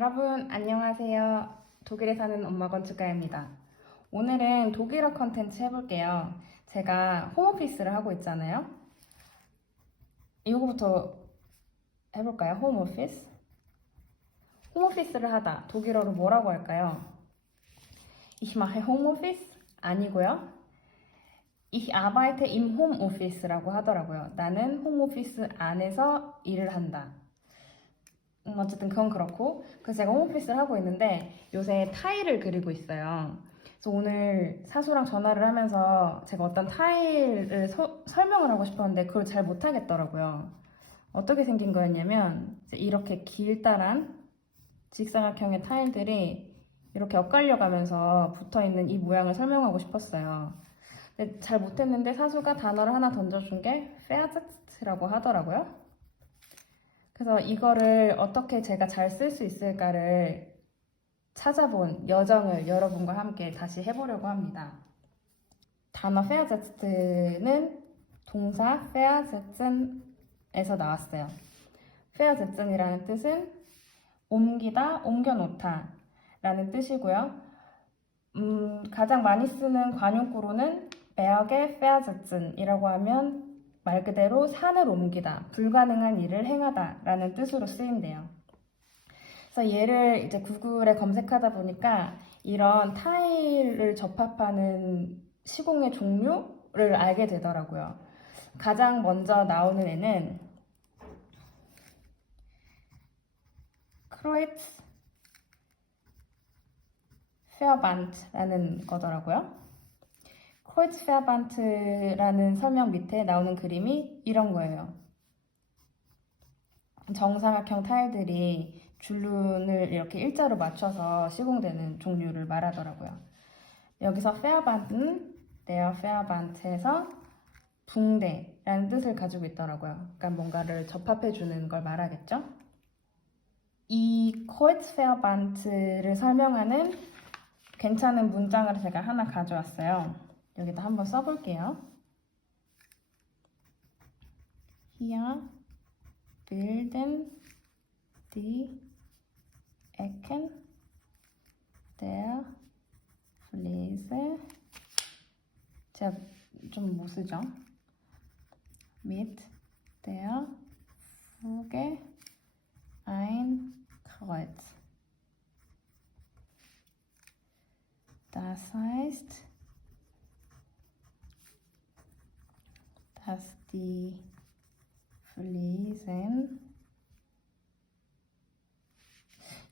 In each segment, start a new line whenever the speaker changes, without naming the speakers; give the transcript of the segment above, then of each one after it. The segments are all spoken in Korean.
여러분 안녕하세요. 독일에 사는 엄마 건축가입니다. 오늘은 독일어 컨텐츠 해볼게요. 제가 홈오피스를 하고 있잖아요. 이거부터 해볼까요? 홈오피스? 홈오피스를 하다 독일어로 뭐라고 할까요? Ich mache Homeoffice 아니고요. Ich arbeite im Homeoffice라고 하더라고요. 나는 홈오피스 안에서 일을 한다. 음, 어쨌든 그건 그렇고 그래서 제가 홈오피스를 하고 있는데 요새 타일을 그리고 있어요. 그래서 오늘 사수랑 전화를 하면서 제가 어떤 타일을 서- 설명을 하고 싶었는데 그걸 잘 못하겠더라고요. 어떻게 생긴 거였냐면 이렇게 길다란 직사각형의 타일들이 이렇게 엇갈려 가면서 붙어 있는 이 모양을 설명하고 싶었어요. 근데 잘 못했는데 사수가 단어를 하나 던져준 게 페아제트라고 하더라고요. 그래서 이거를 어떻게 제가 잘 쓸 수 있을까를 찾아본 여정을 여러분과 함께 다시 해보려고 합니다. 단어 페어제트는 동사 페어제튼에서 나왔어요. 페어제튼이라는 뜻은 옮기다, 옮겨놓다 라는 뜻이고요. 음, 가장 많이 쓰는 관용구로는 베어게 페어제튼이라고 하면 말 그대로 산을 옮기다, 불가능한 일을 행하다 라는 뜻으로 쓰인대요. 그래서 얘를 이제 구글에 검색하다 보니까 이런 타일을 접합하는 시공의 종류를 알게 되더라고요. 가장 먼저 나오는 애는 크로이츠 페어반트라는 거더라고요. 크로이츠 페어반트라는 설명 밑에 나오는 그림이 이런 거예요. 정사각형 타일들이 줄눈을 이렇게 일자로 맞춰서 시공되는 종류를 말하더라고요. 여기서 페어반트는 네어 페어반트에서 붕대라는 뜻을 가지고 있더라고요. 그러니까 뭔가를 접합해 주는 걸 말하겠죠. 이 코이츠 페어반트를 설명하는 괜찮은 문장을 제가 하나 가져왔어요. 여기다 한번 써볼게요. Hier bilden die Ecken der Fliese 제가 좀 못 쓰죠? mit der Fuge ein Kreuz. Das heißt, dass die Fliesen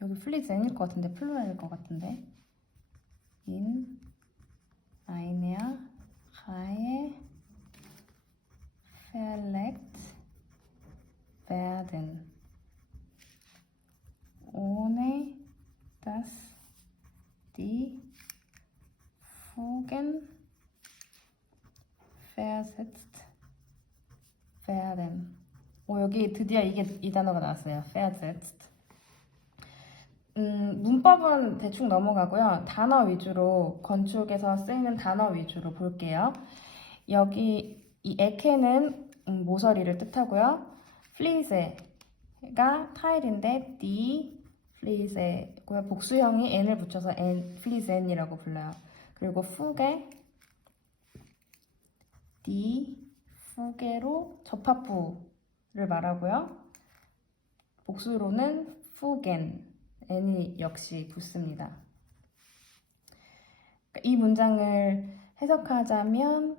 여기 플리젠일 것 같은데 플루랄일 것 같은데 in einer Reihe verlegt werden ohne dass die Fugen versetzt werden. 오, 여기 드디어 이게 이 단어가 나왔어요. versetzt. 음, 문법은 대충 넘어가고요. 단어 위주로 건축에서 쓰이는 단어 위주로 볼게요. 여기 이 에케는 음, 모서리를 뜻하고요. 플리세가 타일인데 D 플리세고요. 복수형이 n을 붙여서 n 플리젠이라고 불러요. 그리고 fu게 D fu게로 접합부를 말하고요. 복수로는 fugen n이 역시 붙습니다. 그러니까 이 문장을 해석하자면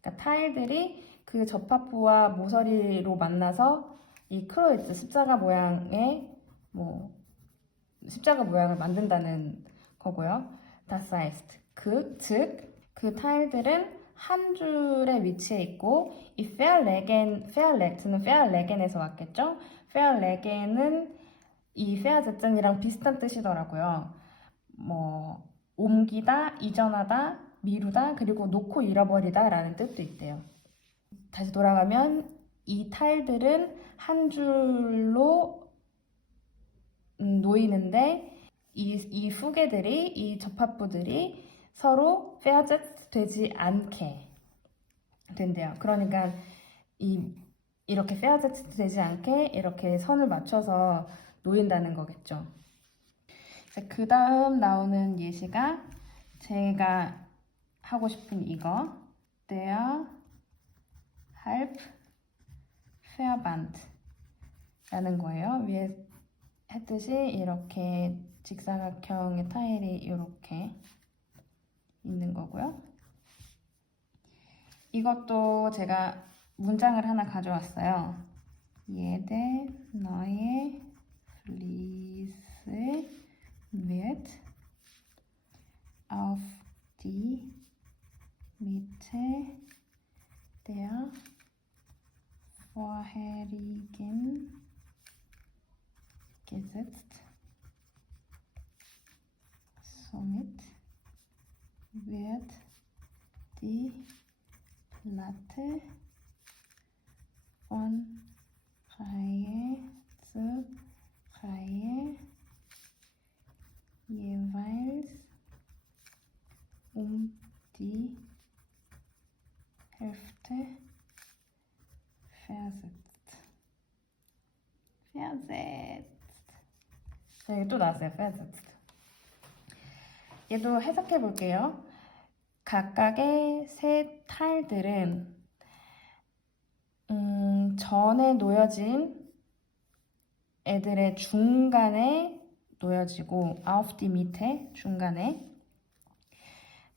그러니까 타일들이 그 접합부와 모서리로 만나서 이 크로이츠 십자가 모양의 뭐 십자가 모양을 만든다는 거고요. Heißt 그, 즉, 그 타일들은 한 줄에 위치해 있고 이 fairlegen, fairlegt는 fairlegen에서 왔겠죠? fairlegen은 이 fairzet전이랑 비슷한 뜻이더라고요. 뭐 옮기다, 이전하다, 미루다, 그리고 놓고 잃어버리다 라는 뜻도 있대요. 다시 돌아가면 이 타일들은 한 줄로 음, 놓이는데 이, 이 후계들이, 이 접합부들이 서로 페어젯 되지 않게 된대요. 그러니까 이, 이렇게 페어젯 되지 않게 이렇게 선을 맞춰서 놓인다는 거겠죠. 그 다음 나오는 예시가 제가 하고 싶은 이거 Der halb Verband 라는 거예요. 위에 했듯이 이렇게 직사각형의 타일이 이렇게 있는 거고요. 이것도 제가 문장을 하나 가져왔어요. Jede neue Fliese wird auf die Mitte der vorherigen gesetzt. Somit wird die Platte von Reihe zu Reihe jeweils um die Hälfte versetzt. Versetzt. Du hast ja versetzt. 얘도 해석해 볼게요. 각각의 새 탈들은 음, 전에 놓여진 애들의 중간에 놓여지고 auf die Mitte 중간에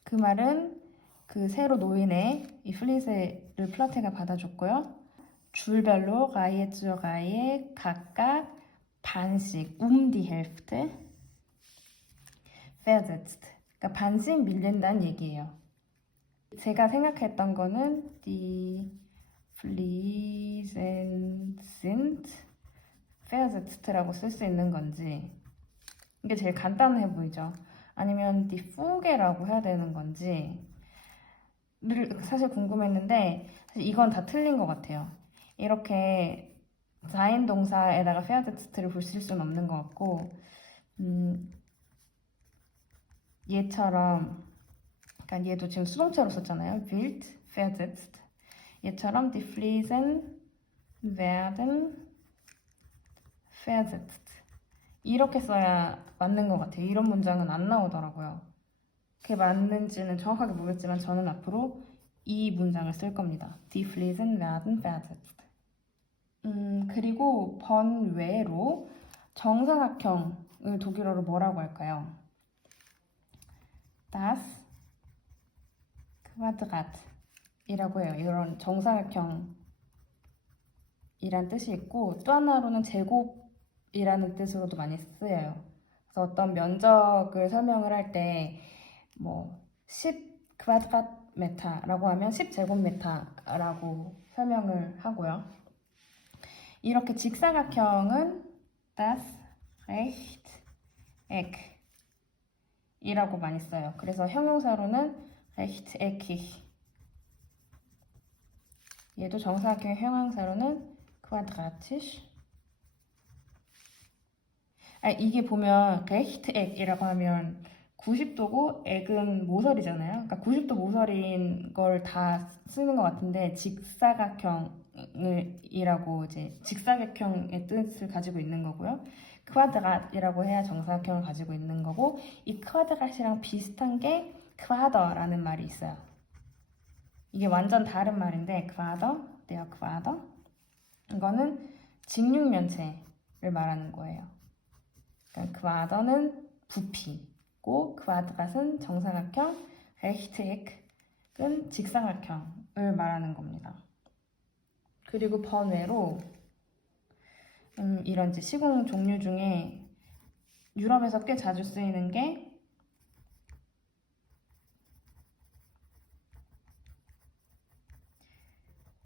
그 말은 그 새로 놓인 애이 플리스를 플라테가 받아줬고요. 줄별로 라이에 쯔 라이에 각각 반씩 die Hälfte versetzt 그러니까 반씩 밀린다는 얘기예요. 제가 생각했던 거는 die Fliesen sind versetzt라고 쓸 수 있는 건지 이게 제일 간단해 보이죠. 아니면 die Fuge라고 해야 되는 건지 늘 사실 궁금했는데 사실 이건 다 틀린 것 같아요. 이렇게 자인 동사에다가 versetzt를 붙일 수는 없는 것 같고 음, 얘처럼 그러니까 얘도 지금 수동태로 썼잖아요. wird versetzt 얘처럼 die Fliesen werden versetzt 이렇게 써야 맞는 것 같아요. 이런 문장은 안 나오더라고요. 그게 맞는지는 정확하게 모르겠지만 저는 앞으로 이 문장을 쓸 겁니다. Die Fliesen werden versetzt. 음, 그리고 번외로 정사각형을 독일어로 뭐라고 할까요? Das Quadrat 이라고 해요. 이런 정사각형 이란 뜻이 있고 또 하나로는 제곱이라는 뜻으로도 많이 쓰여요. 그래서 어떤 면적을 설명을 할 때 뭐 10 kvadratmeter라고 하면 10제곱미터라고 설명을 하고요. 이렇게 직사각형은 das Rechteck 이라고 많이 써요. 그래서 형용사로는 rechteckig 얘도 정사각형의 형용사로는 quadratisch. 아, 이게 보면 rechteck이라고 하면 90도고 액은 모서리잖아요. 그러니까 90도 모서리인 걸 다 쓰는 것 같은데 직사각형이라고 이제 직사각형의 뜻을 가지고 있는 거고요. 쿼드랏이라고 해야 정사각형을 가지고 있는 거고 이 쿼드랏이랑 비슷한 게 쿼더라는 말이 있어요. 이게 완전 다른 말인데 쿼더, 네어 쿼더 이거는 직육면체를 말하는 거예요. 그러니까 쿼더는 부피고 쿼드랏은 정사각형, 렉트액은 직사각형을 말하는 겁니다. 그리고 번외로 음, 이런 이제 시공 종류 중에 유럽에서 꽤 자주 쓰이는 게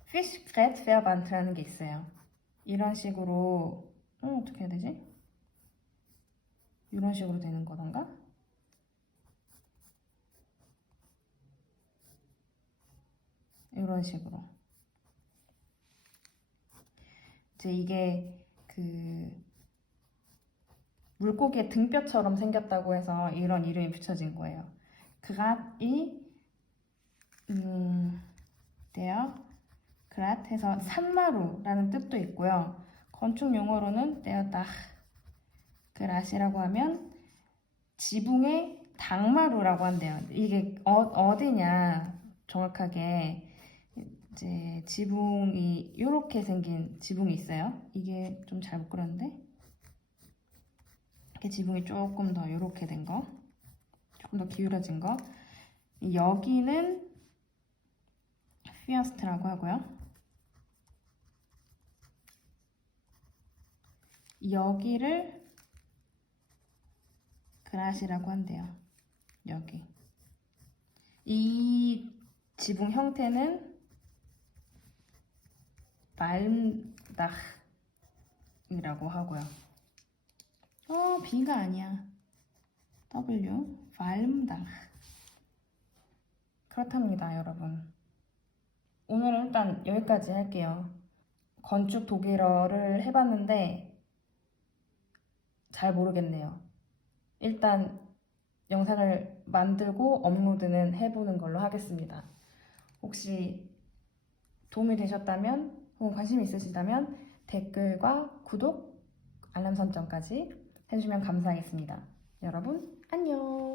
피쉬크렛페어반트라는 게 있어요. 이런 식으로 어, 어떻게 해야 되지? 이런 식으로 되는 거던가? 이런 식으로. 이제 이게 그 물고기의 등뼈처럼 생겼다고 해서 이런 이름이 붙여진 거예요. 그가 이 음, 데어 그랏 해서 산마루라는 뜻도 있고요. 건축 용어로는 떼었다. 그라시라고 하면 지붕의 당마루라고 한대요. 이게 어, 어디냐 정확하게 이제 지붕이 이렇게 생긴 지붕이 있어요. 이게 좀 잘 못 그렸는데 이렇게 지붕이 조금 더 이렇게 된 거, 조금 더 기울어진 거. 여기는 피어스트라고 하고요. 여기를 그라시라고 한대요. 여기. 이 지붕 형태는 발음다이라고 하고요. 어, B가 아니야. W, 발음다. 그렇답니다, 여러분. 오늘은 일단 여기까지 할게요. 건축 독일어를 해봤는데 잘 모르겠네요. 일단 영상을 만들고 업로드는 해보는 걸로 하겠습니다. 혹시 도움이 되셨다면 혹은 관심 있으시다면 댓글과 구독, 알람 설정까지 해주시면 감사하겠습니다. 여러분 안녕.